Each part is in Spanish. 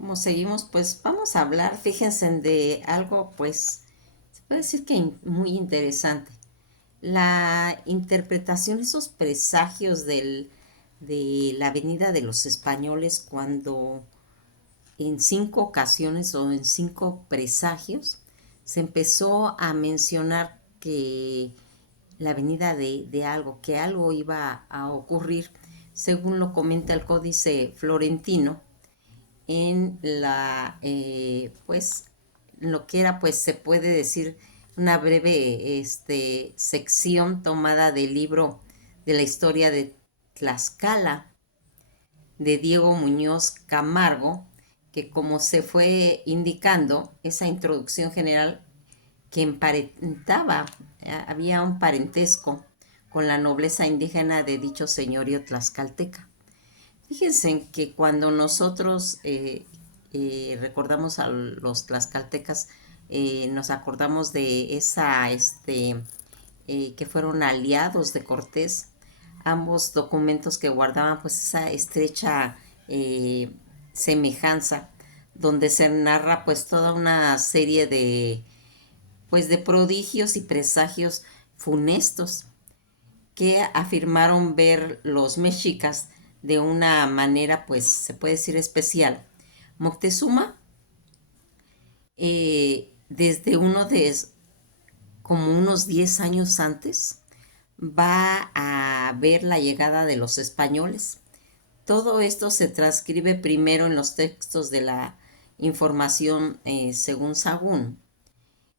Como seguimos, pues vamos a hablar, fíjense, de algo, pues, se puede decir que muy interesante. La interpretación, esos presagios de la venida de los españoles cuando en 5 ocasiones o en 5 presagios se empezó a mencionar que la venida de algo, que algo iba a ocurrir, según lo comenta el Códice Florentino, en pues, lo que era, pues, se puede decir, una breve sección tomada del libro de la historia de Tlaxcala, de Diego Muñoz Camargo, que como se fue indicando, esa introducción general que emparentaba, había un parentesco con la nobleza indígena de dicho señorío tlaxcalteca. Fíjense que cuando nosotros recordamos a los tlaxcaltecas, nos acordamos de que fueron aliados de Cortés, ambos documentos que guardaban pues esa estrecha eh, semejanza, donde se narra pues toda una serie de prodigios y presagios funestos que afirmaron ver los mexicas de una manera, pues se puede decir especial. Moctezuma, desde como unos 10 años antes, va a ver la llegada de los españoles. Todo esto se transcribe primero en los textos de la información según Sagún,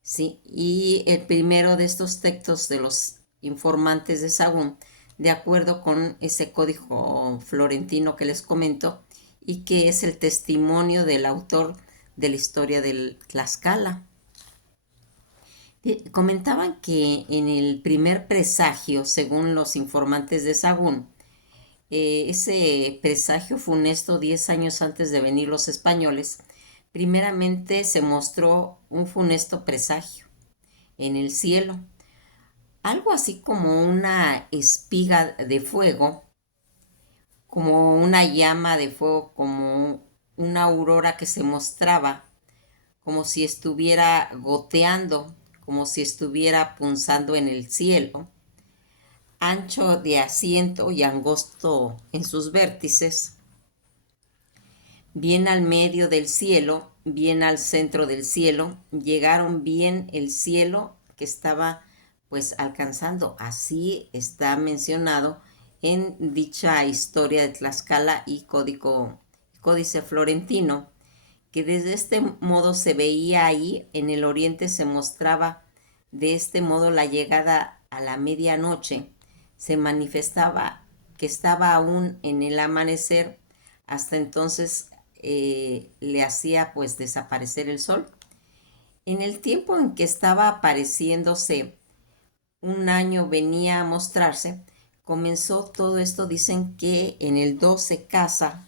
¿sí? Y el primero de estos textos de los informantes de Sagún, de acuerdo con ese código florentino que les comento, y que es el testimonio del autor de la historia del Tlaxcala. Comentaban que en el primer presagio, según los informantes de Sagún, ese presagio funesto 10 años antes de venir los españoles, primeramente se mostró un funesto presagio en el cielo, algo así como una espiga de fuego, como una llama de fuego, como una aurora que se mostraba, como si estuviera goteando, como si estuviera punzando en el cielo, ancho de asiento y angosto en sus vértices, bien al medio del cielo, bien al centro del cielo, llegaron bien el cielo que estaba pues alcanzando. Así está mencionado en dicha historia de Tlaxcala y Códice Florentino, que desde este modo se veía ahí, en el oriente se mostraba de este modo la llegada a la medianoche, se manifestaba que estaba aún en el amanecer, hasta entonces le hacía pues desaparecer el sol. En el tiempo en que estaba apareciéndose un año venía a mostrarse, comenzó todo esto, dicen que en el 12 casa,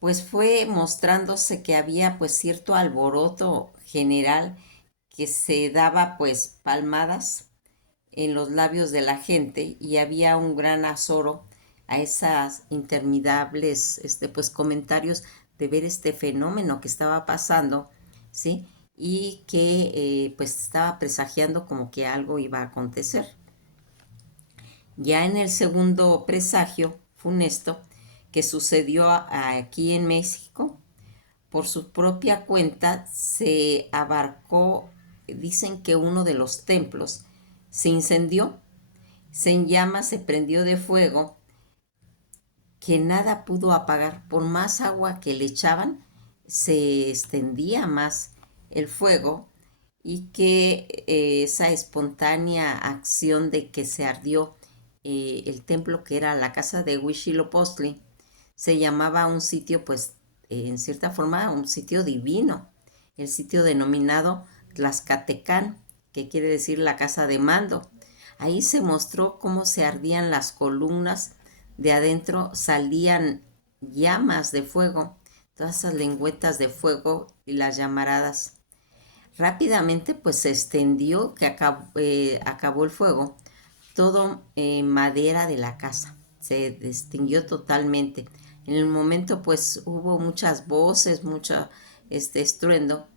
pues fue mostrándose que había pues cierto alboroto general, que se daba pues palmadas en los labios de la gente y había un gran azoro a esas interminables pues comentarios de ver este fenómeno que estaba pasando, ¿sí? Y que pues estaba presagiando como que algo iba a acontecer. Ya en el segundo presagio funesto que sucedió aquí en México, por su propia cuenta se abarcó, dicen que uno de los templos se incendió, se en llamas, se prendió de fuego, que nada pudo apagar. Por más agua que le echaban, se extendía más el fuego, y que esa espontánea acción de que se ardió el templo, que era la casa de Huitzilopochtli, se llamaba un sitio, pues, en cierta forma, un sitio divino, el sitio denominado Tlaxcatecán, que quiere decir la casa de mando. Ahí se mostró cómo se ardían las columnas, de adentro salían llamas de fuego, todas esas lengüetas de fuego y las llamaradas. Rápidamente pues se extendió, que acabó el fuego, todo madera de la casa, se extinguió totalmente. En el momento pues hubo muchas voces, mucho estruendo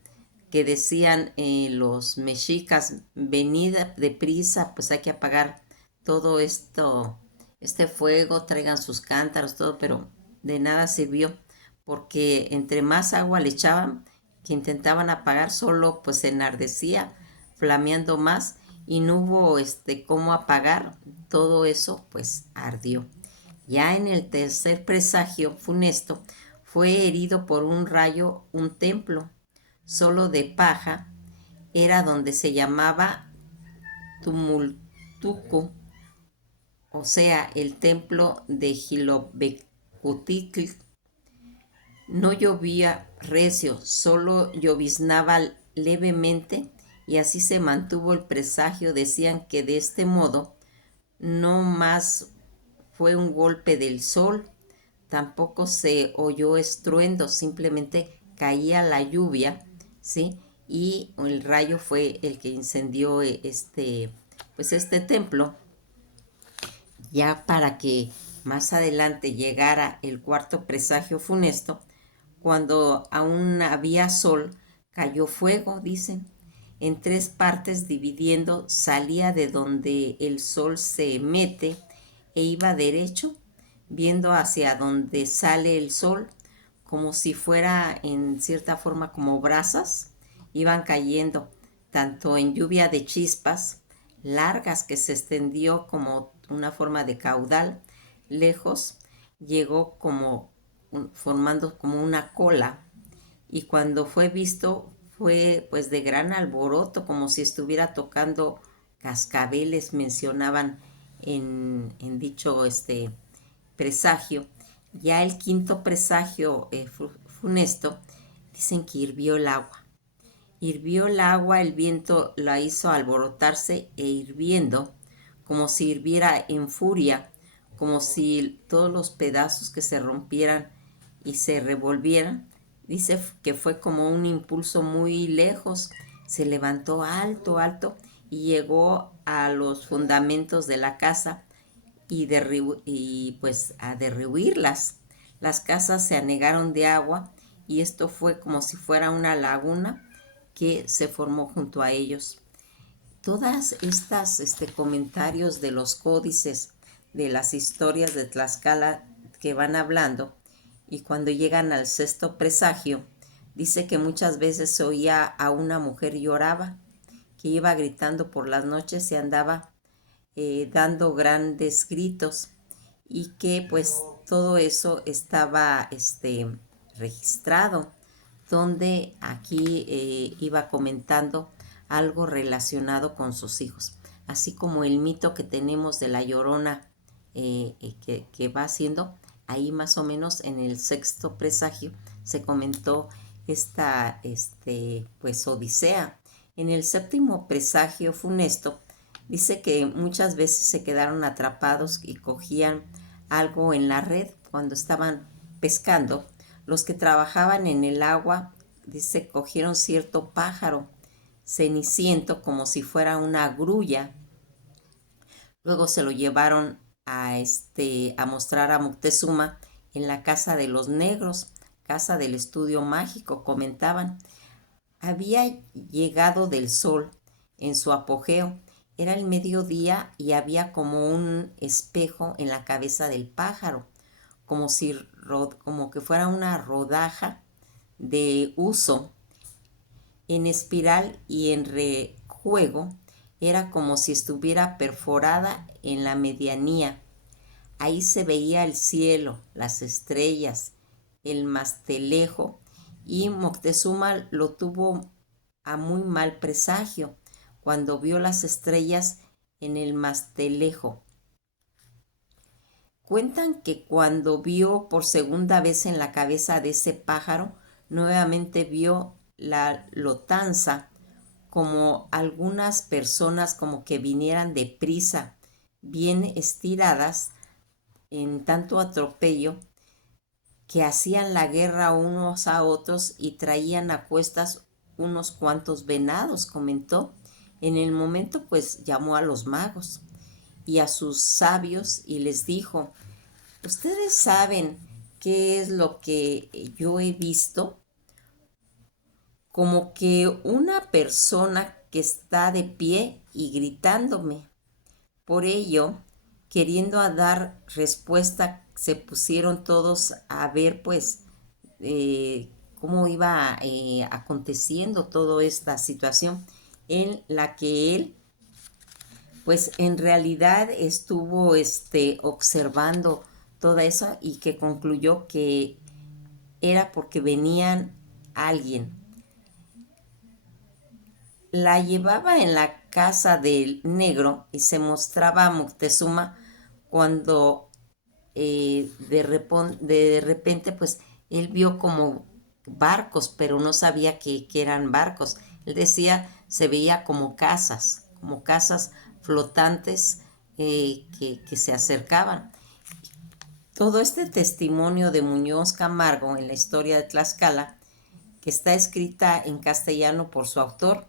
que decían los mexicas, venid deprisa, pues hay que apagar todo esto, este fuego, traigan sus cántaros, todo, pero de nada sirvió, porque entre más agua le echaban, que intentaban apagar, solo pues se enardecía, flameando más, y no hubo cómo apagar, todo eso pues ardió. Ya en el tercer presagio funesto, fue herido por un rayo un templo, solo de paja, era donde se llamaba Tumultuco, o sea, el templo de Jilobecutitl. No llovía recio, solo lloviznaba levemente, y así se mantuvo el presagio. Decían que de este modo no más fue un golpe del sol, tampoco se oyó estruendo, simplemente caía la lluvia, ¿sí? Y el rayo fue el que incendió pues este templo, ya para que más adelante llegara el cuarto presagio funesto, cuando aún había sol, cayó fuego, dicen, en tres partes dividiendo, salía de donde el sol se mete e iba derecho, viendo hacia donde sale el sol, como si fuera en cierta forma como brasas, iban cayendo, tanto en lluvia de chispas largas que se extendió como una forma de caudal, lejos, llegó como formando como una cola, y cuando fue visto fue pues de gran alboroto, como si estuviera tocando cascabeles, mencionaban en dicho presagio. Ya el quinto presagio funesto, dicen que hirvió el agua. Hirvió el agua, el viento la hizo alborotarse e hirviendo, como si hirviera en furia, como si todos los pedazos que se rompieran y se revolvieran. Dice que fue como un impulso muy lejos, se levantó alto, alto, y llegó a los fundamentos de la casa y pues a derruirlas. Las casas se anegaron de agua, y esto fue como si fuera una laguna que se formó junto a ellos. Todas estas comentarios de los códices, de las historias de Tlaxcala que van hablando, y cuando llegan al sexto presagio, dice que muchas veces se oía a una mujer lloraba, que iba gritando por las noches y andaba dando grandes gritos, y que pues todo eso estaba registrado, donde aquí iba comentando algo relacionado con sus hijos, así como el mito que tenemos de la Llorona, que va haciendo, ahí más o menos en el sexto presagio se comentó esta pues odisea. En el séptimo presagio funesto, dice que muchas veces se quedaron atrapados y cogían algo en la red cuando estaban pescando. Los que trabajaban en el agua, dice, cogieron cierto pájaro ceniciento como si fuera una grulla. Luego se lo llevaron a mostrar a Moctezuma en la casa de los negros, casa del estudio mágico, comentaban. Había llegado del sol en su apogeo. Era el mediodía y había como un espejo en la cabeza del pájaro, como que fuera una rodaja de huso en espiral y en rejuego. Era como si estuviera perforada en la medianía. Ahí se veía el cielo, las estrellas, el mastelejo, y Moctezuma lo tuvo a muy mal presagio cuando vio las estrellas en el mastelejo. Cuentan que cuando vio por segunda vez en la cabeza de ese pájaro, nuevamente vio la lotanza, como algunas personas como que vinieran deprisa, bien estiradas, en tanto atropello, que hacían la guerra unos a otros y traían a cuestas unos cuantos venados, comentó. En el momento pues llamó a los magos y a sus sabios y les dijo: ustedes saben ¿qué es lo que yo he visto? Como que una persona que está de pie y gritándome. Por ello, queriendo a dar respuesta, se pusieron todos a ver pues cómo iba aconteciendo toda esta situación en la que él pues en realidad estuvo observando toda eso y que concluyó que era porque venían alguien. La llevaba en la casa del negro y se mostraba a Moctezuma cuando de repente pues él vio como barcos, pero no sabía que eran barcos. Él decía, se veía como casas flotantes que se acercaban. Todo este testimonio de Muñoz Camargo en la historia de Tlaxcala, que está escrita en castellano por su autor,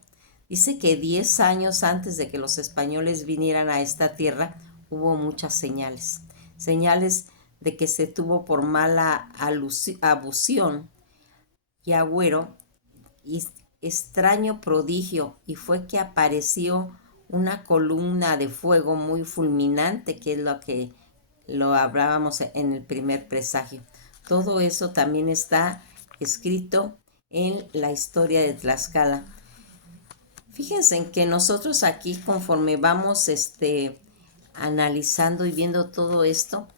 dice que 10 años antes de que los españoles vinieran a esta tierra, hubo muchas señales. Señales de que se tuvo por mala abusión y agüero y extraño prodigio, y fue que apareció una columna de fuego muy fulminante, que es lo que lo hablábamos en el primer presagio. Todo eso también está escrito en la historia de Tlaxcala. Fíjense en que nosotros aquí, conforme vamos analizando y viendo todo esto,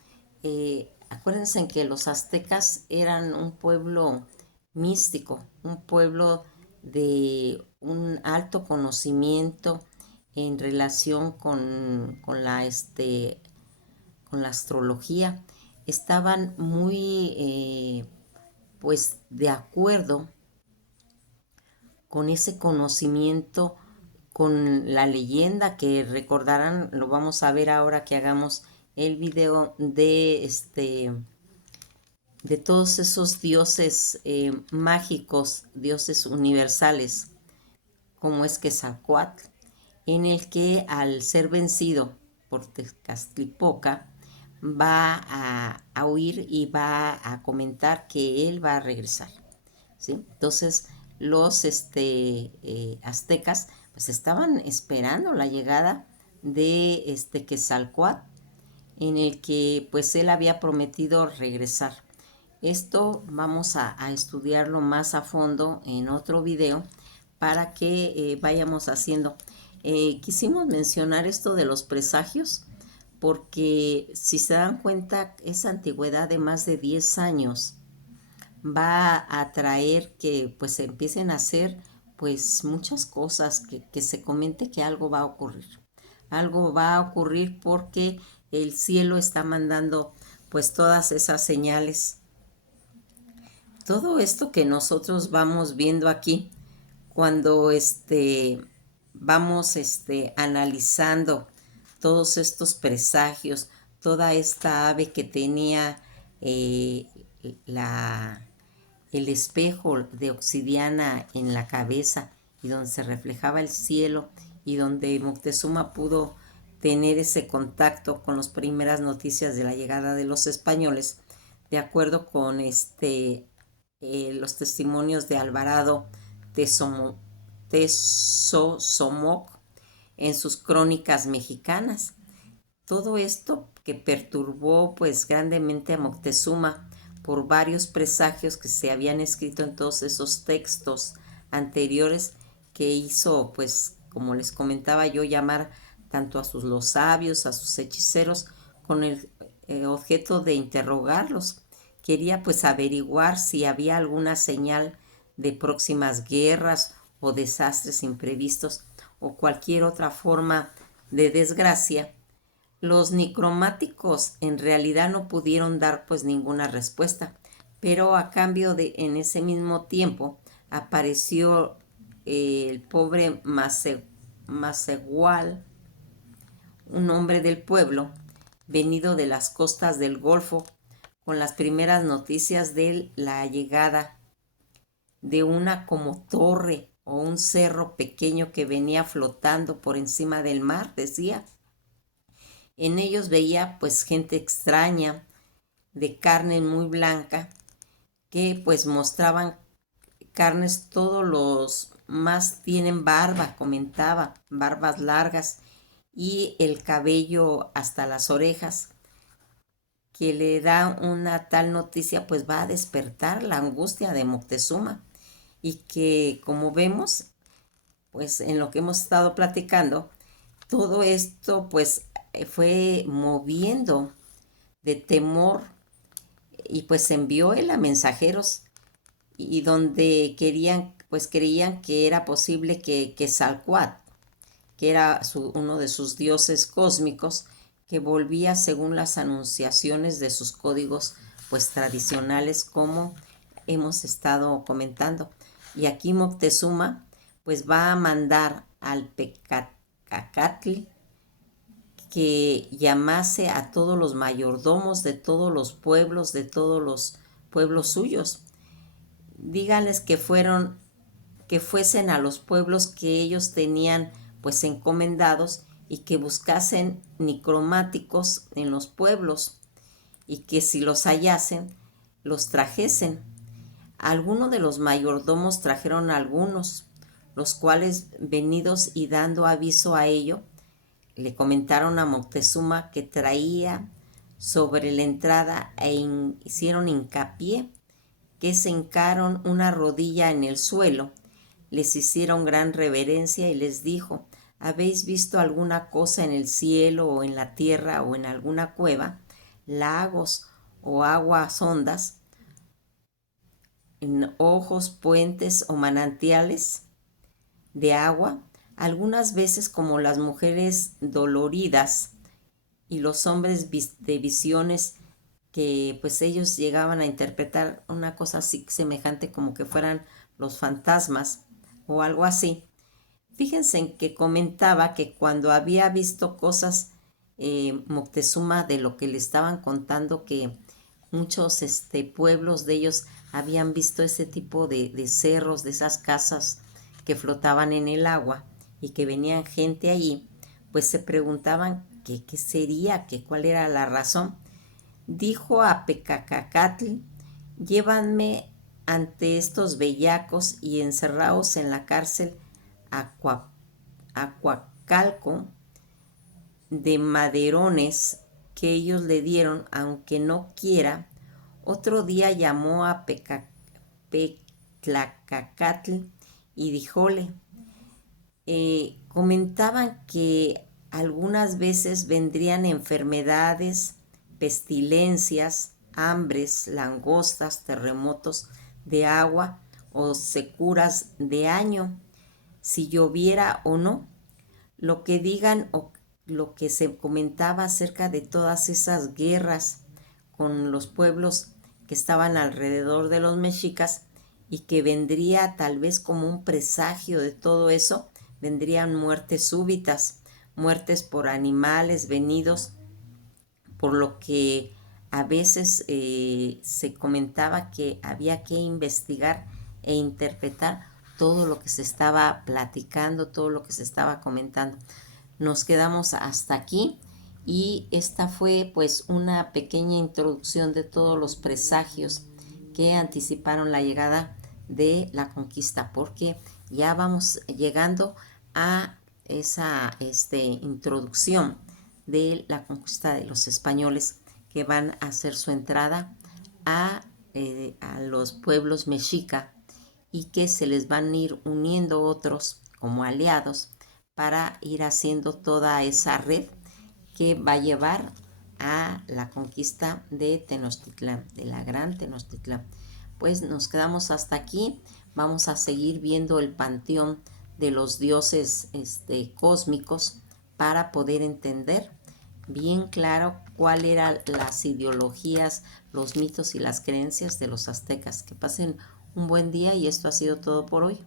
acuérdense en que los aztecas eran un pueblo místico, un pueblo de un alto conocimiento en relación con la astrología. Estaban muy pues de acuerdo con ese conocimiento, con la leyenda que recordarán, lo vamos a ver ahora que hagamos el video de todos esos dioses mágicos, dioses universales, como es Quetzalcóatl, en el que al ser vencido por Tezcatlipoca va a huir y va a comentar que él va a regresar, ¿sí? Entonces los aztecas pues estaban esperando la llegada de Quetzalcóatl, en el que pues él había prometido regresar. Esto vamos a estudiarlo más a fondo en otro video para que vayamos haciendo. Quisimos mencionar esto de los presagios porque si se dan cuenta, esa antigüedad de más de 10 años va a traer que pues se empiecen a hacer pues muchas cosas, que se comente que algo va a ocurrir. Algo va a ocurrir porque el cielo está mandando pues todas esas señales. Todo esto que nosotros vamos viendo aquí, cuando vamos analizando todos estos presagios, toda esta ave que tenía eh, el espejo de obsidiana en la cabeza y donde se reflejaba el cielo y donde Moctezuma pudo tener ese contacto con las primeras noticias de la llegada de los españoles, de acuerdo con los testimonios de Alvarado Tezosomoc en sus crónicas mexicanas. Todo esto que perturbó pues grandemente a Moctezuma por varios presagios que se habían escrito en todos esos textos anteriores, que hizo pues, como les comentaba yo, llamar tanto a los sabios, a sus hechiceros, con el objeto de interrogarlos. Quería pues averiguar si había alguna señal de próximas guerras o desastres imprevistos o cualquier otra forma de desgracia. Los necromáticos en realidad no pudieron dar pues ninguna respuesta, pero a cambio de en ese mismo tiempo apareció el pobre Macegual, un hombre del pueblo venido de las costas del Golfo, con las primeras noticias de la llegada de una como torre o un cerro pequeño que venía flotando por encima del mar, decía. En ellos veía pues gente extraña, de carne muy blanca, que pues mostraban carnes, todos los más tienen barba, comentaba, barbas largas y el cabello hasta las orejas, que le da una tal noticia, pues va a despertar la angustia de Moctezuma, y que, como vemos, pues en lo que hemos estado platicando, todo esto pues fue moviendo de temor, y pues envió él a mensajeros, y donde querían, pues creían que era posible que Quetzalcóatl, que era uno de sus dioses cósmicos, que volvía según las anunciaciones de sus códigos pues tradicionales, como hemos estado comentando. Y aquí Moctezuma pues va a mandar al Pecacatl que llamase a todos los mayordomos de todos los pueblos suyos. Díganles que fuesen a los pueblos que ellos tenían pues encomendados, y que buscasen necromáticos en los pueblos, y que si los hallasen, los trajesen. Algunos de los mayordomos trajeron algunos, los cuales, venidos y dando aviso a ello, le comentaron a Moctezuma que traía sobre la entrada, e hicieron hincapié, que se hincaron una rodilla en el suelo, les hicieron gran reverencia y les dijo: ¿habéis visto alguna cosa en el cielo o en la tierra o en alguna cueva, lagos o aguas hondas, en ojos, puentes o manantiales de agua? Algunas veces, como las mujeres doloridas y los hombres de visiones, que pues ellos llegaban a interpretar una cosa así semejante, como que fueran los fantasmas o algo así. Fíjense en que comentaba que cuando había visto cosas, Moctezuma, de lo que le estaban contando, que muchos pueblos de ellos habían visto ese tipo de cerros, de esas casas que flotaban en el agua, y que venían gente allí, pues se preguntaban qué sería, cuál era la razón. Dijo a Pecacacatl: llévanme ante estos bellacos y encerraos en la cárcel Acuacalco de maderones que ellos le dieron, aunque no quiera. Otro día llamó a Pectlacacatl y díjole, comentaban que algunas veces vendrían enfermedades, pestilencias, hambres, langostas, terremotos de agua o securas de año, si lloviera o no. Lo que digan, o lo que se comentaba acerca de todas esas guerras con los pueblos que estaban alrededor de los mexicas, y que vendría tal vez como un presagio de todo eso, vendrían muertes súbitas, muertes por animales venidos, por lo que a veces se comentaba que había que investigar e interpretar todo lo que se estaba platicando, todo lo que se estaba comentando. Nos quedamos hasta aquí, y esta fue pues una pequeña introducción de todos los presagios que anticiparon la llegada de la conquista, porque ya vamos llegando a esa introducción de la conquista de los españoles, que van a hacer su entrada a los pueblos mexica, y que se les van a ir uniendo otros como aliados para ir haciendo toda esa red que va a llevar a la conquista de Tenochtitlán, de la gran Tenochtitlán. Pues nos quedamos hasta aquí. Vamos a seguir viendo el panteón de los dioses cósmicos, para poder entender bien claro cuáles eran las ideologías, los mitos y las creencias de los aztecas. Que pasen un buen día, y esto ha sido todo por hoy.